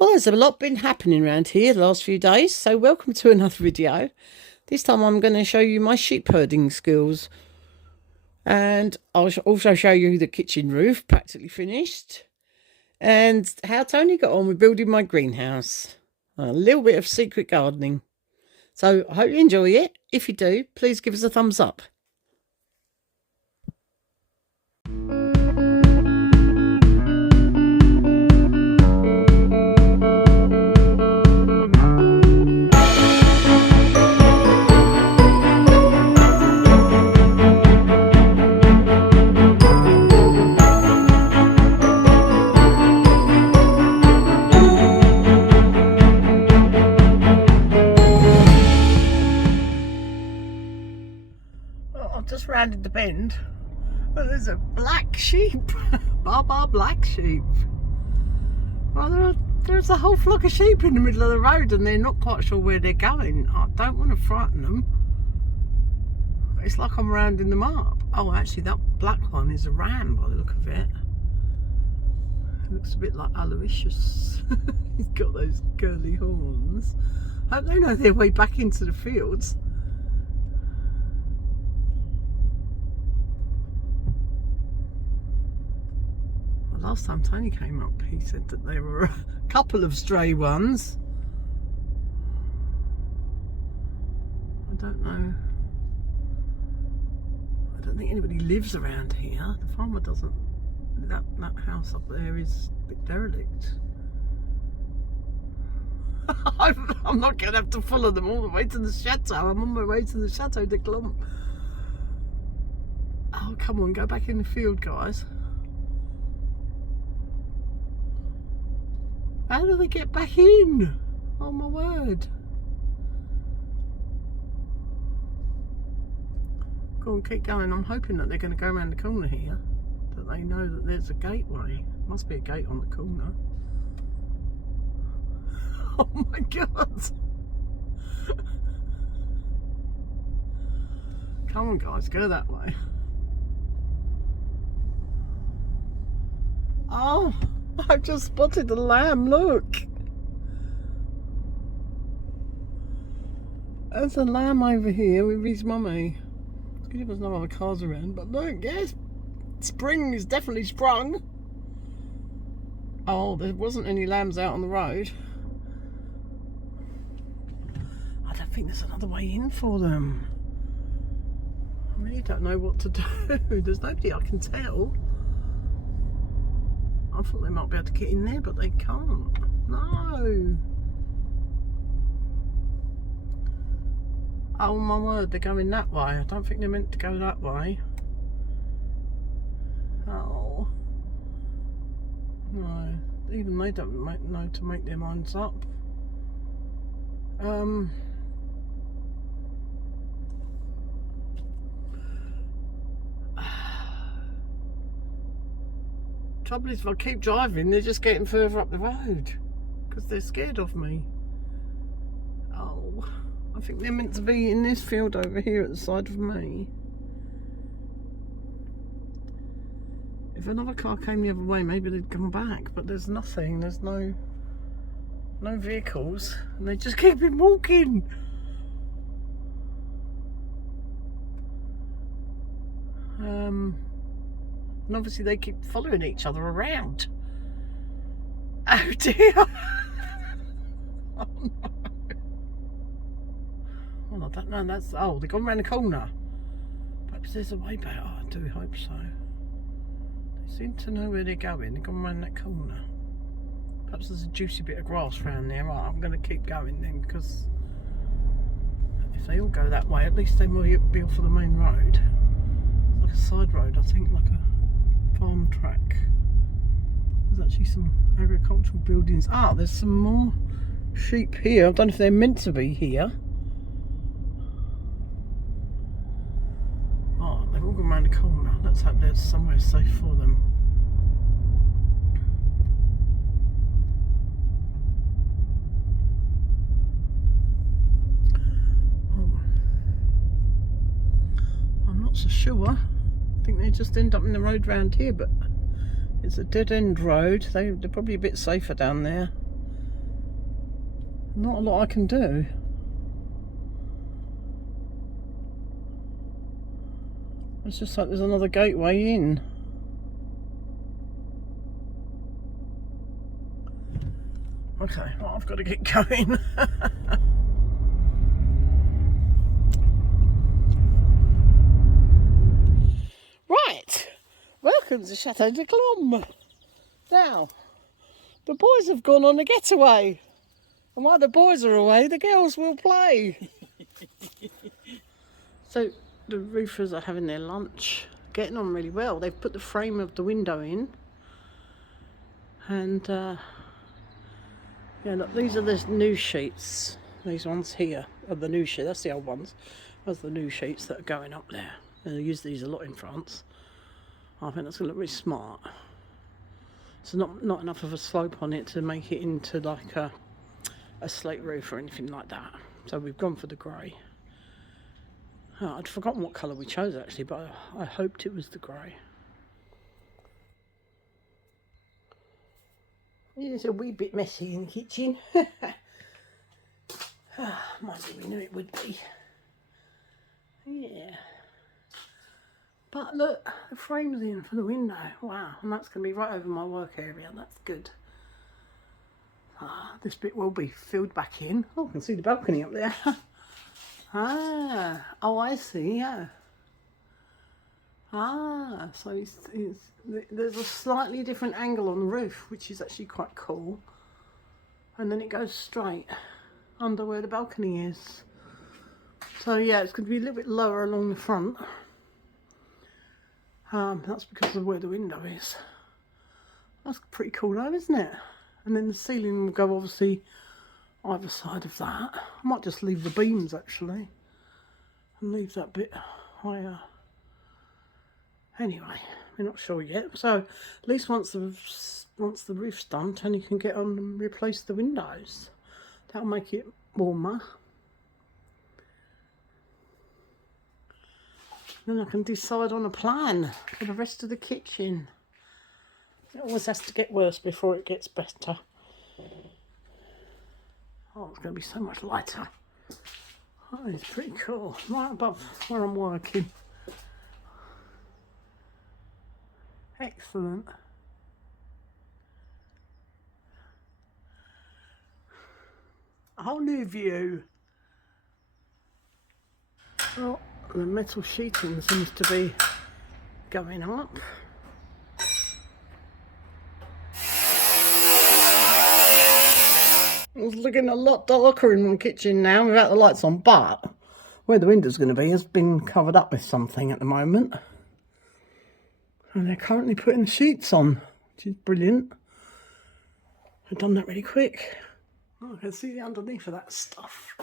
Well, there's a lot been happening around here the last few days, so welcome to another video. This time I'm going to show you my sheep herding skills. And I'll also show you the kitchen roof, practically finished. And how Tony got on with building my greenhouse. A little bit of secret gardening. So I hope you enjoy it. If you do, please give us a thumbs up. Just rounded the bend and there's a black sheep. Bar black sheep. Well, there's a whole flock of sheep in the middle of the road and they're not quite sure where they're going. I don't want to frighten them. It's like I'm rounding them up. Oh, actually that black one is a ram by the look of it. It looks a bit like Aloysius. He's got those curly horns. I hope they know their way back into the fields. Last time Tony came up, he said that there were a couple of stray ones. I don't know. I don't think anybody lives around here. The farmer doesn't. That house up there is a bit derelict. I'm not going to have to follow them all the way to the chateau. I'm on my way to the Chateau De Colombe. Oh, come on, go back in the field, guys. How do they get back in? Oh my word. Go on, keep going. I'm hoping that they're going to go around the corner here. That they know that there's a gateway. Must be a gate on the corner. Oh my god. Come on guys, go that way. Oh, I've just spotted a lamb, look. There's a lamb over here with his mummy. There was no other cars around, but look, yes, spring is definitely sprung. Oh, there wasn't any lambs out on the road. I don't think there's another way in for them. I really don't know what to do. There's nobody I can tell. I thought they might be able to get in there, but they can't. No. Oh my word, they're going that way. I don't think they're meant to go that way. Oh. No. Even they don't know to make their minds up. Trouble is, if I keep driving, they're just getting further up the road because they're scared of me. Oh, I think they're meant to be in this field over here at the side of me. If another car came the other way, maybe they'd come back, but there's nothing. There's no vehicles, and they just keep on walking. And obviously they keep following each other around. Oh dear. Oh no. Well, I don't know, that's, oh, they've gone around the corner. Perhaps there's a way back. Oh, I do hope so. They seem to know where they're going. They've gone around that corner. Perhaps there's a juicy bit of grass around there. Right, I'm going to keep going then, because if they all go that way, at least they might be off of the main road. It's like a side road, I think, like a farm track. There's actually some agricultural buildings. Ah, there's some more sheep here. I don't know if they're meant to be here. Oh, they've all gone around the corner. Let's hope there's somewhere safe for them. Oh. I'm not so sure. I think they just end up in the road round here, but it's a dead-end road. They're probably a bit safer down there. Not a lot I can do. It's just like there's another gateway in. Okay, well, I've got to get going. Right, welcome to Chateau De Colombe. Now, the boys have gone on a getaway. And while the boys are away, the girls will play. So, the roofers are having their lunch, getting on really well. They've put the frame of the window in. And, yeah, look, these are the new sheets. These ones here are the new sheets. That's the old ones. Those are the new sheets that are going up there. And they use these a lot in France. I think that's going to look really smart. So not enough of a slope on it to make it into like a slate roof or anything like that. So we've gone for the grey. Oh, I'd forgotten what colour we chose actually, but I hoped it was the grey. It's a wee bit messy in the kitchen. Mind you, we knew it would be. Yeah. But look, the frame's in for the window. Wow, and that's going to be right over my work area. That's good. This bit will be filled back in. Oh, I can see the balcony up there. Oh, I see, yeah. So there's a slightly different angle on the roof, which is actually quite cool. And then it goes straight under where the balcony is. So yeah, it's going to be a little bit lower along the front. That's because of where the window is. That's pretty cool though, isn't it? And then the ceiling will go obviously either side of that. I might just leave the beams actually and leave that bit higher. Anyway, we're not sure yet. So at least once the roof's done, Tony can get on and replace the windows. That'll make it warmer. Then I can decide on a plan for the rest of the kitchen. It always has to get worse before it gets better. Oh, it's going to be so much lighter. Oh, it's pretty cool. Right above where I'm working. Excellent. A whole new view. Oh, the metal sheeting seems to be going up. It's looking a lot darker in the kitchen now without the lights on, but where the window's going to be has been covered up with something at the moment. And they're currently putting the sheets on, which is brilliant. They've done that really quick. Oh, I can see the underneath of that stuff.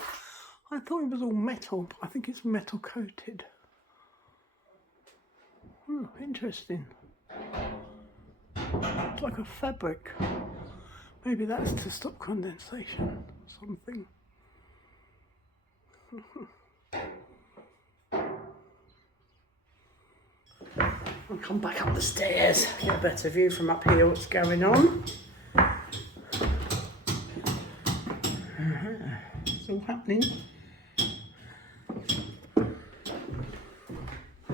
I thought it was all metal, but I think it's metal coated. Oh, interesting. It's like a fabric. Maybe that's to stop condensation or something. I'll come back up the stairs, get a better view from up here what's going on. It's all happening.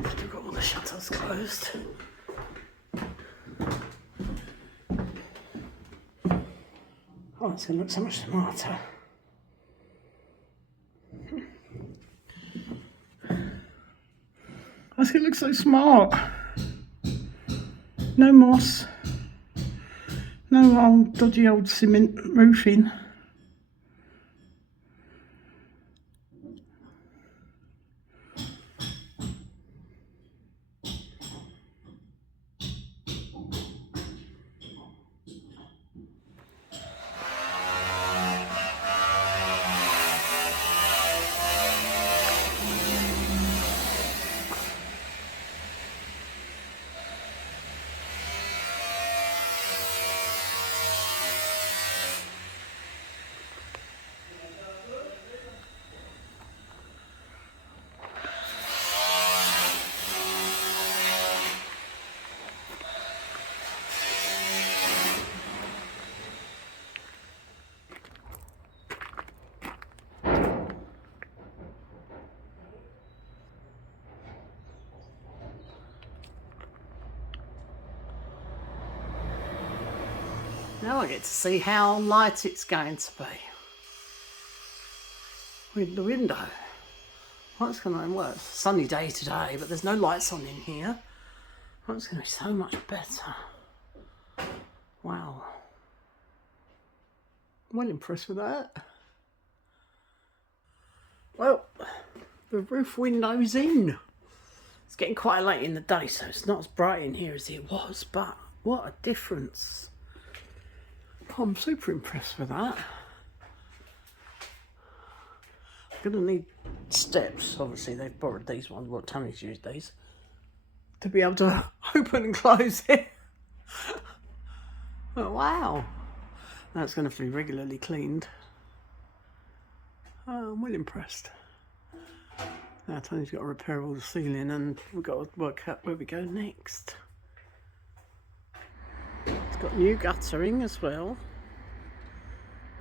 Still got all the shutters closed. Oh, it's going to look so much smarter. That's going to look so smart. No moss. No old dodgy old cement roofing. Now I get to see how light it's going to be with the window. What's going to work? It's a sunny day today, but there's no lights on in here. It's going to be so much better. Wow. I'm well impressed with that. Well, the roof window's in. It's getting quite late in the day, so it's not as bright in here as it was, but what a difference. I'm super impressed with that. I'm going to need steps. Obviously, they've borrowed these ones. Well, Tony's used these to be able to open and close it. But wow. That's going to have to be regularly cleaned. Oh, I'm well impressed. Now Tony's got to repair all the ceiling and we've got to work out where we go next. It's got new guttering as well.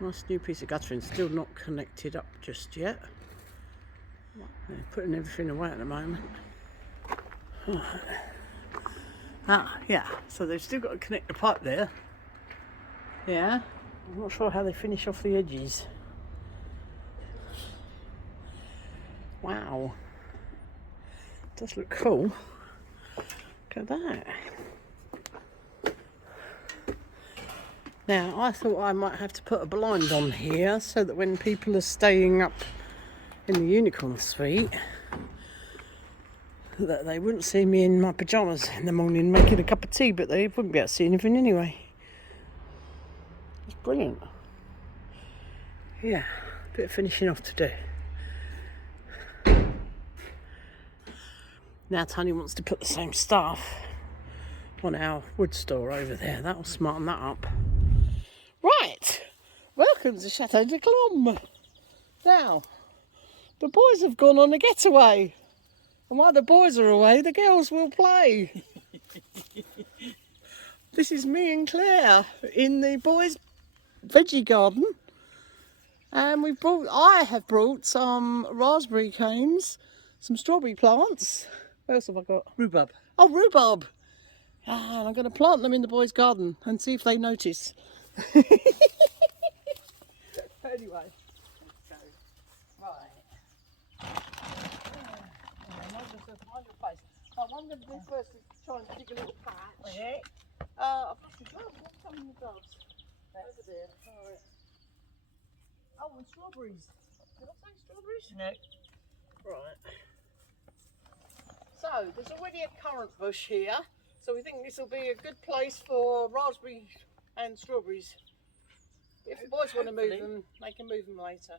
Nice new piece of guttering, still not connected up just yet. They're putting everything away at the moment. Ah, yeah, so they've still got to connect the pipe there. Yeah, I'm not sure how they finish off the edges. Wow, it does look cool. Look at that. Now, I thought I might have to put a blind on here so that when people are staying up in the unicorn suite, that they wouldn't see me in my pyjamas in the morning making a cup of tea, but they wouldn't be able to see anything anyway. It's brilliant. Yeah, a bit of finishing off to do. Now Tony wants to put the same stuff on our wood store over there. That'll smarten that up. Right, welcome to Chateau De Colombe. Now, the boys have gone on a getaway. And while the boys are away, the girls will play. This is me and Claire in the boys' veggie garden. And I have brought some raspberry canes, some strawberry plants. What else have I got? Rhubarb. Oh, rhubarb. Ah, and I'm going to plant them in the boys' garden and see if they notice. Anyway, so, right. What I'm going to do first is try and dig a little patch. Okay. I've got some gloves. What's some of the gloves? Over there. Alright. Oh, and strawberries. Did I say strawberries? No. Right. So, there's already a currant bush here. So we think this will be a good place for raspberry and strawberries. If the boys want to move them, they can move them later.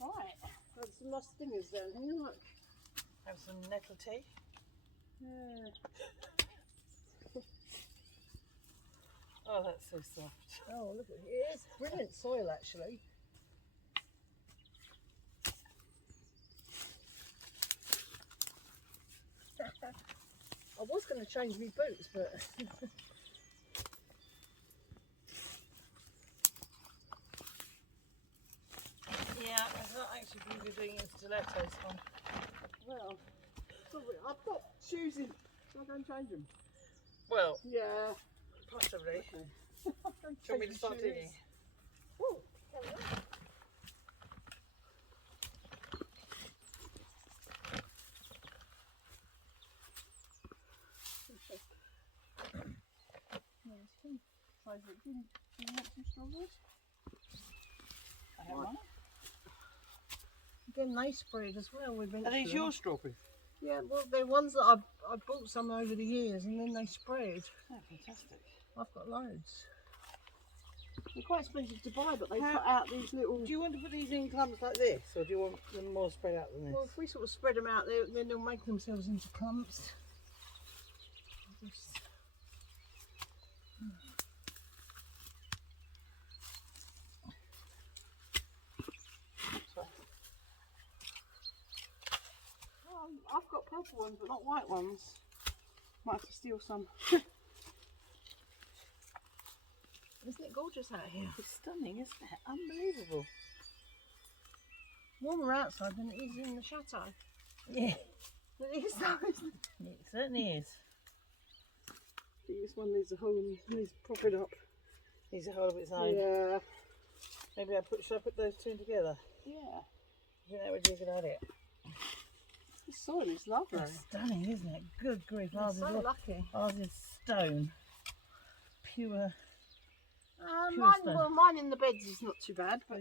Right. There's some nice stingers down here, look. Have some nettle tea. Yeah. Oh, that's so soft. Oh, look at it. It is brilliant soil, actually. I was going to change my boots, but... Yeah, it's not actually going to be doing in stilettos one. Well, sorry, I've got shoes in. Shall I go and change them? Well, Yeah. possibly. Okay. Shall we start digging? Oh, there we go. Do you want some strawberries? I have one. Again, they spread as well. Are these your strawberries? Yeah, well, they're ones that I bought some over the years and then they spread. Oh, fantastic. I've got loads. They're quite expensive to buy, but they put out these little... Do you want to put these in clumps like this, or do you want them more spread out than this? Well, if we sort of spread them out, then they'll make themselves into clumps. Just... I've got purple ones, but not white ones. Might have to steal some. Isn't it gorgeous out here? It's stunning, isn't it? Unbelievable. Warmer outside than it is in the chateau. Yeah. It is though, isn't it? It certainly is. I think this one needs a hole and needs propping up. Needs a whole of its own. Yeah. Maybe should I put those two together? Yeah. I think that would be a good idea. This soil is lovely. It's stunning, isn't it? Good grief. I'm so lucky. Ours is stone. Pure. Mine in the beds is not too bad. But I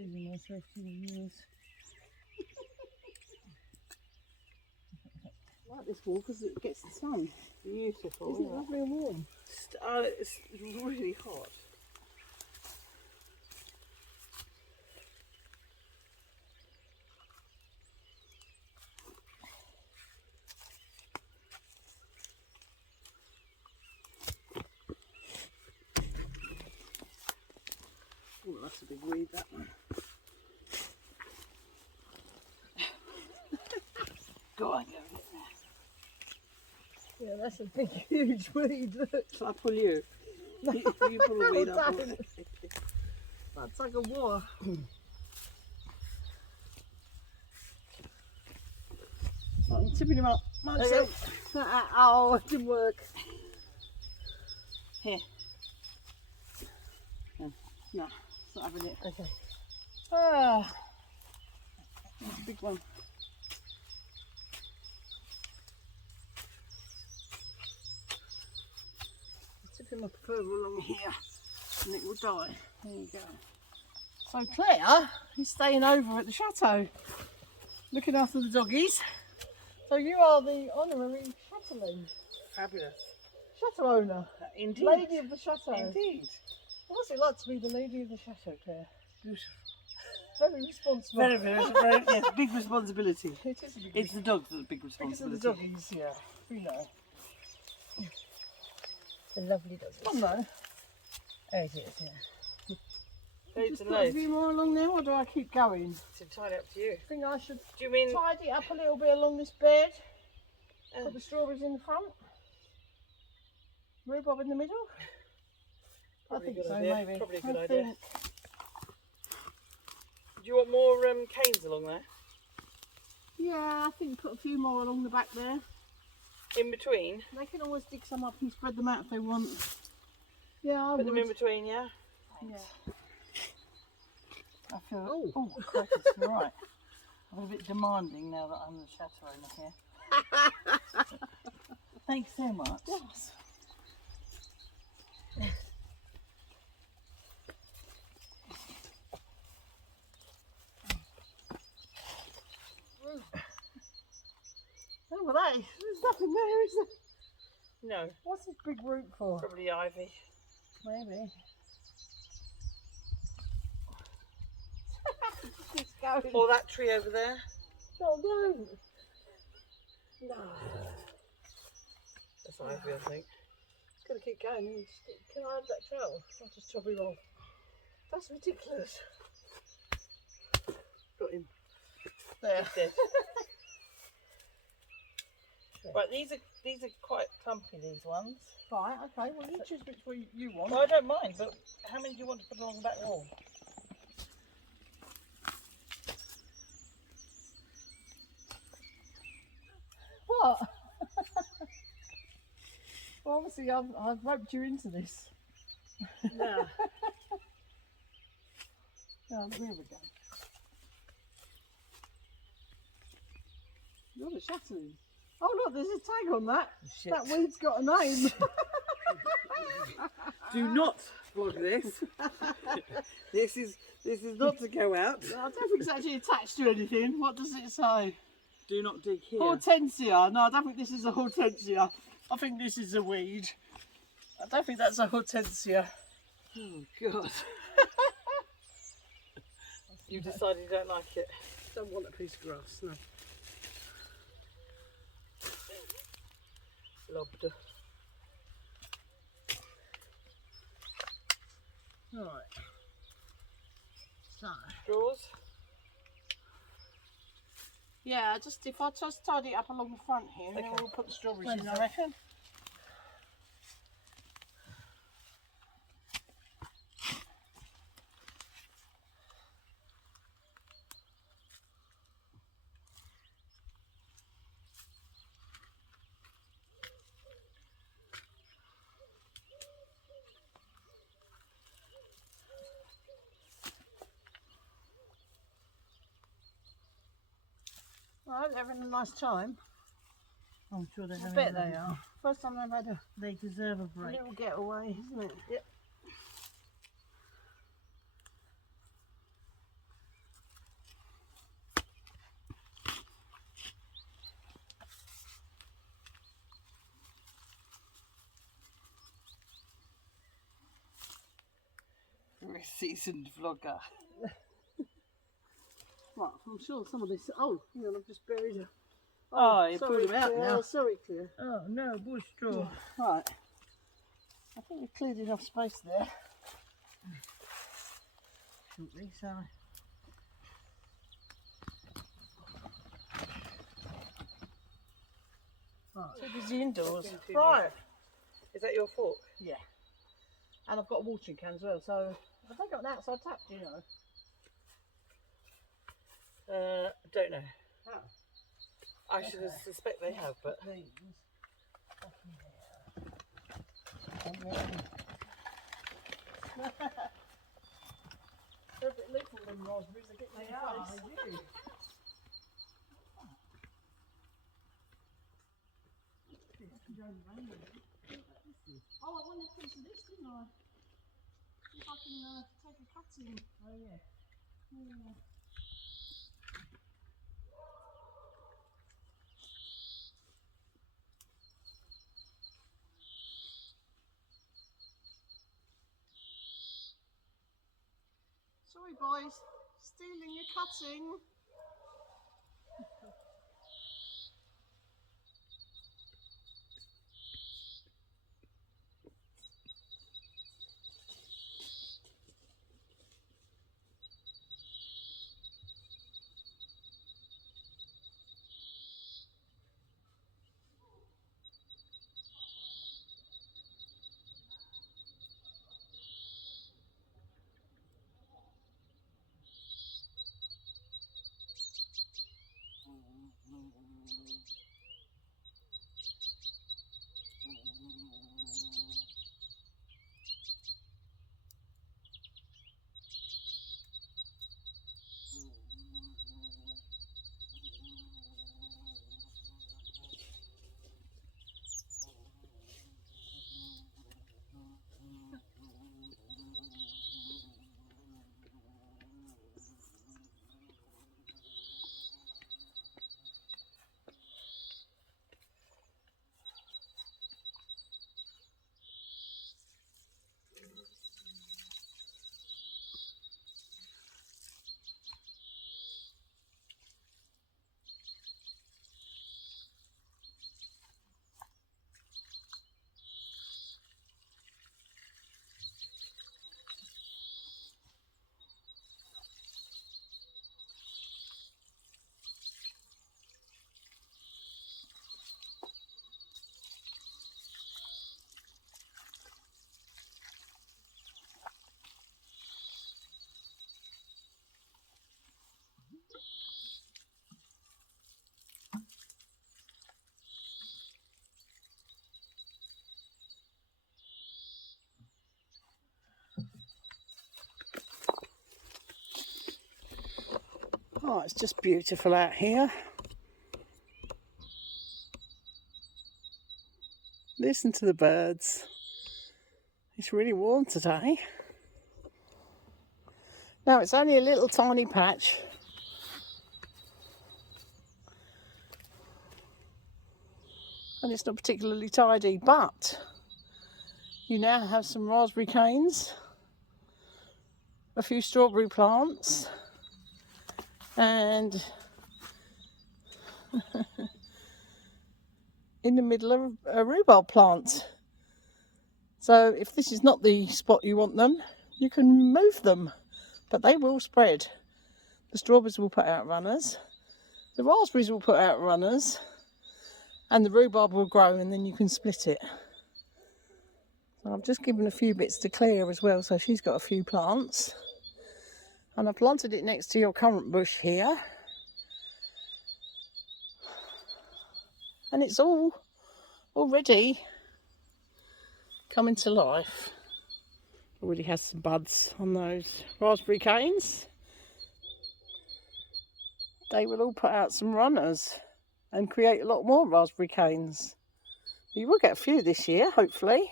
like this wall because it gets the sun. Beautiful. Isn't it lovely and warm? It's really hot. Oh, that's a big weed, that one. Go on, go get Yeah, that's a big, huge weed. Shall I pull you? You pull the weed up. That's like a war. I'm tipping him up. Myself. Oh, it didn't work. Here. No, it's not having it. Okay. Ah, that's a big one. Tip him up further along here and it will die. There you go. So Claire is staying over at the chateau, looking after the doggies. So you are the honorary chatelaine. Fabulous. Chateau owner. Indeed. Lady of the chateau. Indeed. What's it like to be the lady of the chateau, Claire? Beautiful. Very responsible. Very, yes, big responsibility. It is a big It's the dogs that are big because of responsibility. the doggies, yeah. We know. The lovely dogs. Come though. Oh, it is, yeah. Just Loads and put a loads. few more along there, or do I keep going? It's entirely up to you. I think I should Do you mean tidy it up a little bit along this bed. Put the strawberries in the front. Rhubarb in the middle. Probably I a think good so, idea. maybe. Probably a good I idea. think- Do you want more canes along there? Yeah, I think put a few more along the back there. In between? They can always dig some up and spread them out if they want. Yeah, I Put would. them in between, yeah? Yeah. I feel. Oh. Crap, it's right. I'm a bit demanding now that I'm the chateau owner here. Thanks so much. Yes. Oh, well, there's nothing there, is there? No, What's this big root for? probably ivy. Maybe. Keeps going. Or that tree over there. Oh, no. No. That's ivy, I think. It's going to keep going. Can I have that trowel? I'll just chop him off. That's ridiculous. Got him. There. Dead. Right, these are quite clumpy, these ones. Right, okay. Well, you choose which one you want. Well, I don't mind, but how many do you want to put along the back wall? What? Well, obviously, I've roped you into this. No. Oh, there we go. You're the Chatelaine. Oh, look, there's a tag on that. Shit. That weed's got a name. Do not vlog this. This is not to go out. I don't think it's actually attached to anything. What does it say? Do not dig here. Hortensia. No, I don't think this is a hortensia. I think this is a weed. I don't think that's a hortensia. Oh God. You decided you don't like it. Don't want a piece of grass, no. Lobbed. Right. So. Straws. Yeah, if I just tidy it up along the front here, and then Okay. we'll put the strawberries When's in, I that? reckon. I hope they're having a nice time. I'm sure they're I having bet a they lovely are. time. First time they've had They deserve a a break. little getaway, isn't it? Yep. You're a seasoned vlogger. Right, I'm sure some of this. Oh, hang on, I've just buried her. Oh, you sorry, pulled them out Claire, now. Sorry, Claire. Oh no, bush straw. Right. I think we've cleared enough space there. Shortly, so. Right. So busy indoors. Right. Is that your fork? Yeah. And I've got a watering can as well, so have they got an outside tap, do you know? I don't know. Oh. I should suspect they have, but. These. They're a bit little, them raspberries. They get in your face. They do. Oh, I wanted a piece of this, didn't I? See if I can take a cutting. Oh yeah. Yeah. Sorry, boys. Stealing your cutting. Oh, it's just beautiful out here. Listen to the birds. It's really warm today. Now it's only a little tiny patch. And it's not particularly tidy, but you now have some raspberry canes, a few strawberry plants, and in the middle of a rhubarb plant. So if this is not the spot you want them, you can move them, but they will spread. The strawberries will put out runners, the raspberries will put out runners, and the rhubarb will grow, and then you can split it. So I've just given a few bits to Claire as well, so she's got a few plants. And I've planted it next to your currant bush here. And it's all already coming to life. Already has some buds on those raspberry canes. they will all put out some runners and create a lot more raspberry canes. You will get a few this year, hopefully.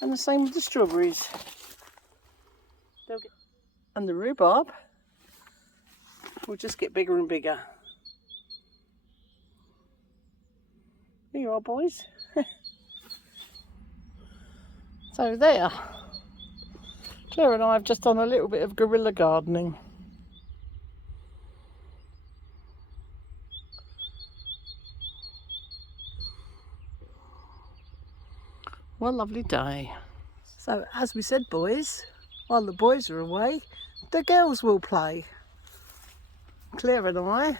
And the same with the strawberries. And the rhubarb will just get bigger and bigger. Here you are, boys. So there. Claire and I have just done a little bit of guerrilla gardening. What a lovely day. So as we said, boys, while the boys are away, the girls will play. Claire and I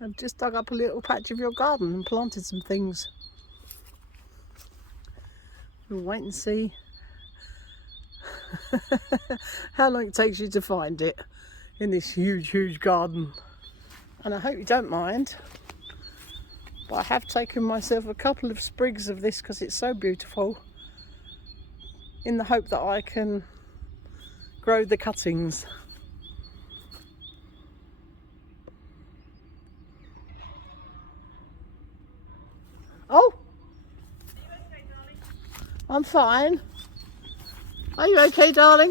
have just dug up a little patch of your garden and planted some things. We'll wait and see how long it takes you to find it in this huge garden. And I hope you don't mind, but I have taken myself a couple of sprigs of this because it's so beautiful, in the hope that I can grow the cuttings. Oh! Are you okay, darling? I'm fine. Are you okay, darling?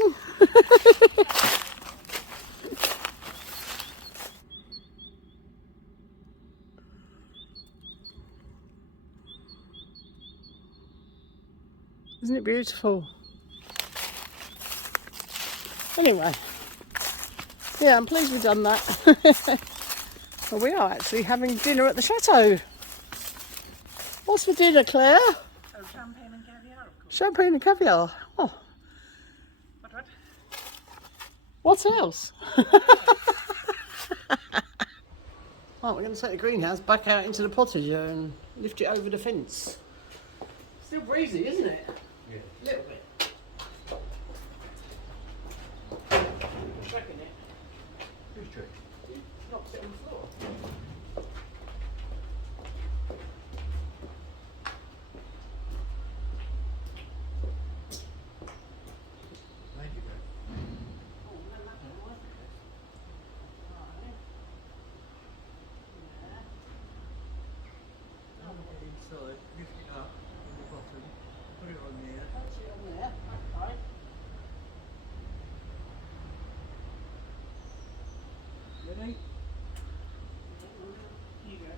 Isn't it beautiful? Anyway, yeah, I'm pleased we've done that. Well, we are actually having dinner at the chateau. What's for dinner, Claire? Oh, champagne and caviar, of course. Champagne and caviar. Oh. What? What else? Right, we're going to take the greenhouse back out into the pottage and lift it over the fence. Still breezy, isn't it? Yeah. A little bit. Tracking it. Who's trick? You knocked it on the floor. Thank you, man. Oh, no, that didn't work. Right. Inside, lift it up on the bottom, put it on there. That's it on there. Okay. Ready? Here you go.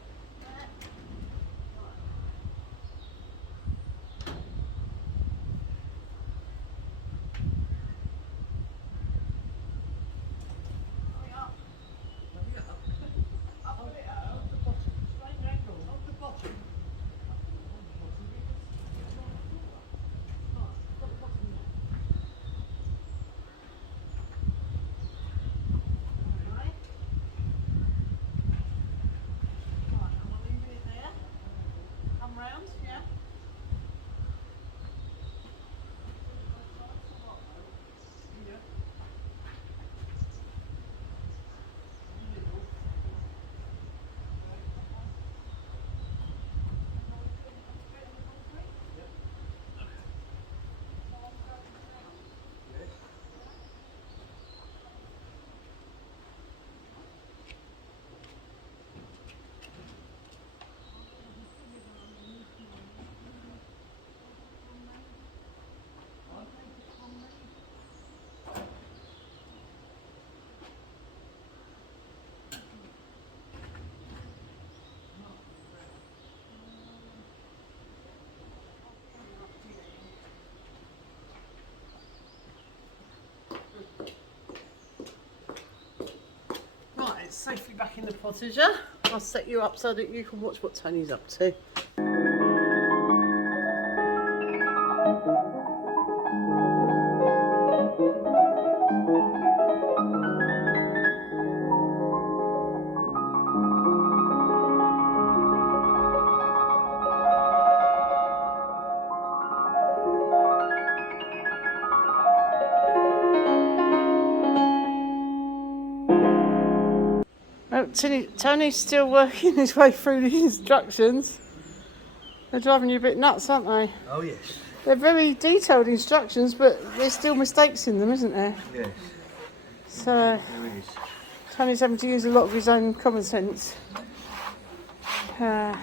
Right, it's safely back in the potager. I'll set you up so that you can watch what Tony's up to. Oh, Tony's still working his way through the instructions. They're driving you a bit nuts, aren't they? Oh, yes. They're very detailed instructions, but there's still mistakes in them, isn't there? Yes, So there is. Tony's having to use a lot of his own common sense. There's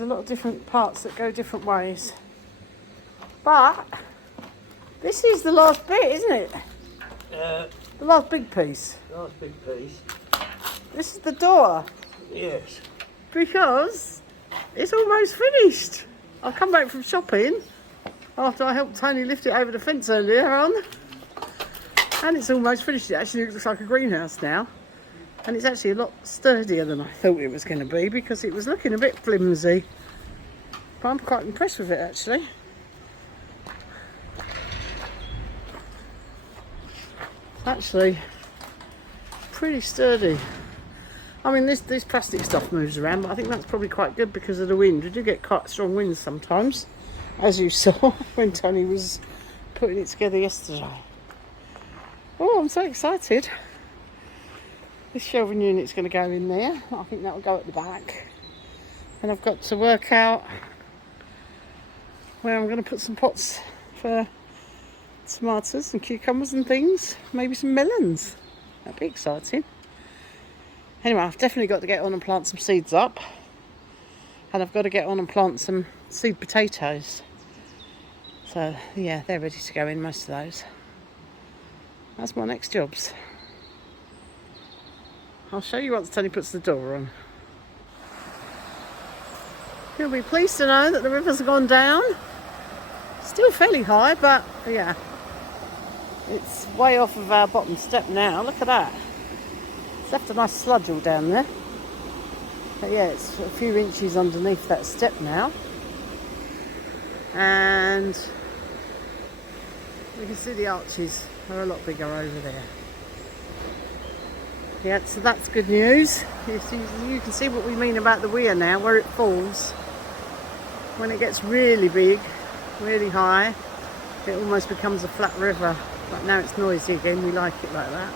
a lot of different parts that go different ways. But this is the last bit, isn't it? The last big piece. Last big piece. This is the door. Yes. Because it's almost finished. I've come back from shopping after I helped Tony lift it over the fence earlier on. And it's almost finished. It actually looks like a greenhouse now. And it's actually a lot sturdier than I thought it was going to be because it was looking a bit flimsy. But I'm quite impressed with it actually. It's actually pretty sturdy. I mean, this plastic stuff moves around, but I think that's probably quite good because of the wind. We do get quite strong winds sometimes, as you saw when Tony was putting it together yesterday. Oh, I'm so excited. This shelving unit's going to go in there. I think that will go at the back. And I've got to work out where I'm going to put some pots for tomatoes and cucumbers and things. Maybe some melons. That'd be exciting. Anyway, I've definitely got to get on and plant some seeds up. And I've got to get on and plant some seed potatoes. So, yeah, they're ready to go in, most of those. That's my next jobs. I'll show you once Tony puts the door on. You'll be pleased to know that the rivers have gone down. Still fairly high, but yeah. It's way off of our bottom step now. Look at that. It's left a nice sludge all down there. But yeah, it's a few inches underneath that step now. And we can see the arches are a lot bigger over there. Yeah, so that's good news. You can see what we mean about the weir now, where it falls. When it gets really big, really high, it almost becomes a flat river. But now it's noisy again, we like it like that.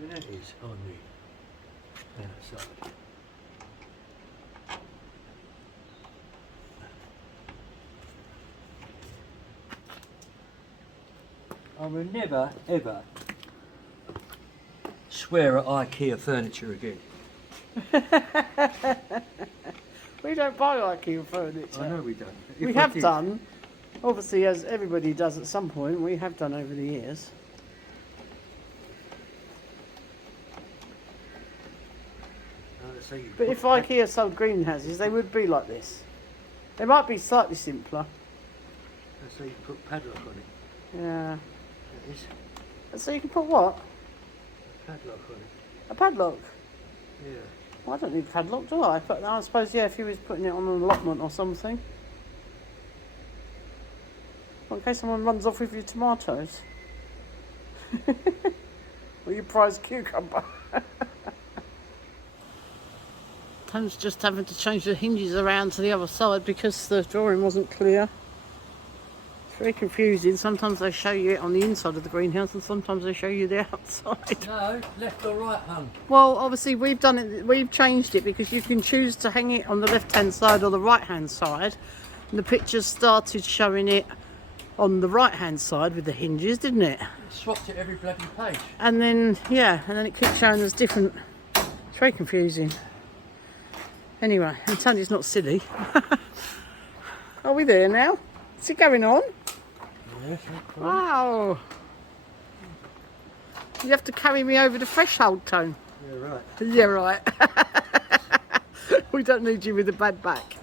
And that is on the outside. I will never, ever swear at IKEA furniture again. We don't buy IKEA furniture. I know we don't. We have done. Obviously, as everybody does at some point, we have done over the years. But if IKEA sold greenhouses, they would be like this. They might be slightly simpler. So you put padlock on it. Yeah. That is. So you can put what? A padlock on it. A padlock? Yeah. Well, I don't need a padlock, do I? But I suppose, yeah, if you was putting it on an allotment or something. Well, in case someone runs off with your tomatoes. Or your prized cucumber. Tom's just having to change the hinges around to the other side because the drawing wasn't clear. It's very confusing. Sometimes they show you it on the inside of the greenhouse and sometimes they show you the outside. No, left or right, hun? Well, obviously we've done it, we've changed it because you can choose to hang it on the left hand side or the right hand side. And the picture started showing it on the right hand side with the hinges, didn't it? Swapped it every bloody page. And then, yeah, and then it keeps showing us different. It's very confusing. Anyway, and Tony's not silly. Are we there now? Is it going on? Yes, Wow. You have to carry me over the threshold, Tone. yeah, right. Yeah, right. We don't need you with a bad back.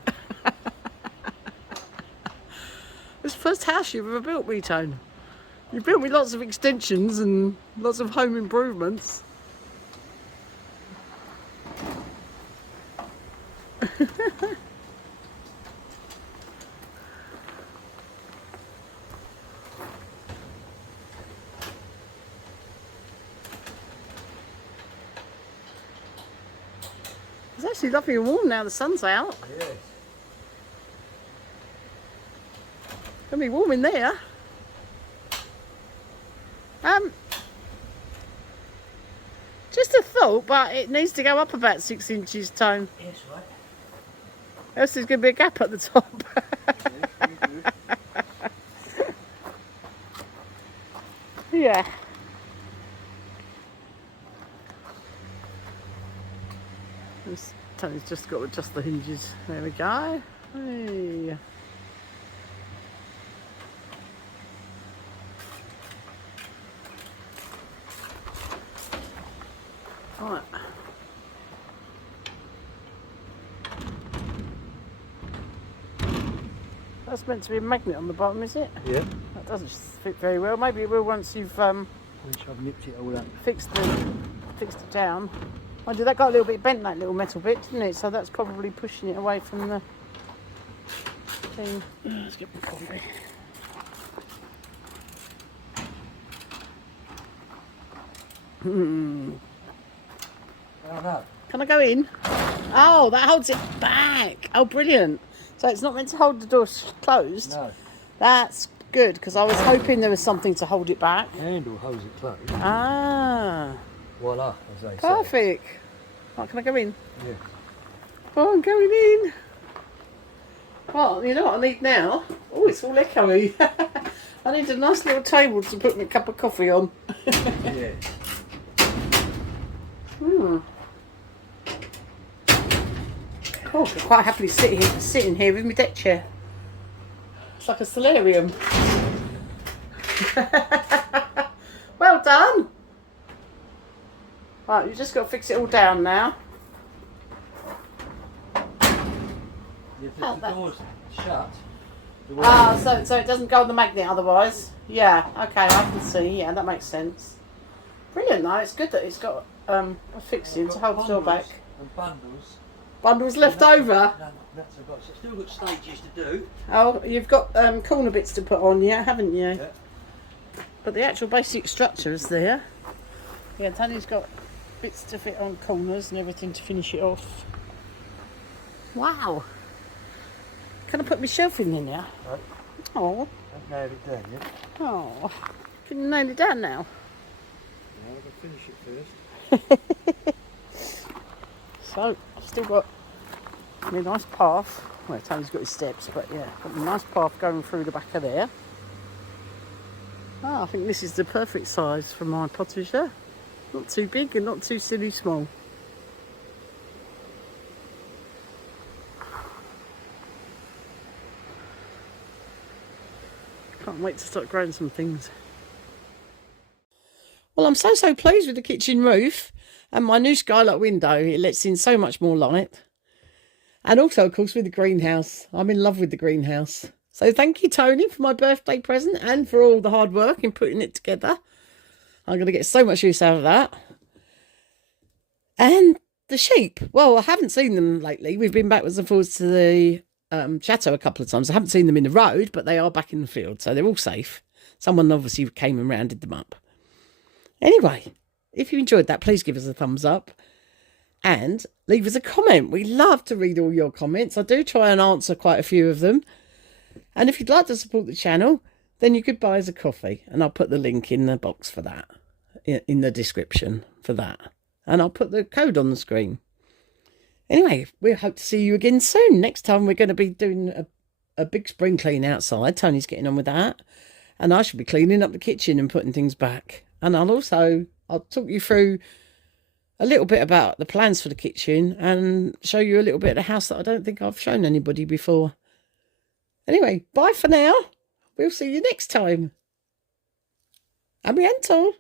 It's the first house you've ever built me, Tone. You built me lots of extensions and lots of home improvements. It's actually lovely and warm now the sun's out. Yes. It's gonna be warm in there. Just a thought, but it needs to go up about 6 inches, Tone. Yes, right. Else there's going to be a gap at the top. Yeah. Tony's just got to adjust the hinges. There we go. Hey. Right. That's meant to be a magnet on the bottom, is it? Yeah. That doesn't fit very well. Maybe it will once you've Which I've nipped it all up. fixed it down. Mind you, that got a little bit bent, that little metal bit, didn't it? So that's probably pushing it away from the thing. Let's get my coffee. Oh no. Can I go in? Oh, that holds it back. Oh, brilliant. So it's not meant to hold the door closed? No. That's good, because I was hoping there was something to hold it back. Handle holds it closed. Ah. Voila, as they say. Perfect. Right, can I go in? Yeah. Oh, I'm going in. Well, you know what I need now? Oh, it's all echoey. I need a nice little table to put my cup of coffee on. Yeah. Oh, I could quite happily sit in here with my deck chair. It's like a solarium. Well done. Right, you've just got to fix it all down now. If the door's shut. Ah, so it doesn't go on the magnet otherwise. Yeah, okay, I can see. Yeah, that makes sense. Brilliant though. It's good that it's got a fixing to hold the door back. And bundles. Bundles left over. No, that's I've got. So still got stages to do. Oh, you've got corner bits to put on, yeah, haven't you? Yeah. But the actual basic structure is there. Yeah, Tony's got bits to fit on corners and everything to finish it off. Wow. Can I put my shelf in there now? Right. Oh. I've nailed it down yet. Oh. Can you nail it down now? No, I'll finish it first. So, I've still got a nice path. Well, Tony's got his steps, but yeah, got a nice path going through the back of there. Oh, I think this is the perfect size for my pottage there. Not too big and not too silly small. Can't wait to start growing some things. Well, I'm so pleased with the kitchen roof and my new skylight window. It lets in so much more light. And also, of course, with the greenhouse. I'm in love with the greenhouse. So thank you, Tony, for my birthday present and for all the hard work in putting it together. I'm going to get so much use out of that. And the sheep. Well, I haven't seen them lately. We've been backwards and forwards to the Chateau a couple of times. I haven't seen them in the road, but they are back in the field, so they're all safe. Someone obviously came and rounded them up. Anyway, if you enjoyed that, please give us a thumbs up and leave us a comment. We love to read all your comments. I do try and answer quite a few of them. And if you'd like to support the channel, then you could buy us a coffee, and I'll put the link in the box for that, in the description for that. And I'll put the code on the screen. Anyway, we hope to see you again soon. Next time we're going to be doing a big spring clean outside. Tony's getting on with that. And I should be cleaning up the kitchen and putting things back. And I'll talk you through a little bit about the plans for the kitchen and show you a little bit of the house that I don't think I've shown anybody before. Anyway, bye for now. We'll see you next time. A bientôt.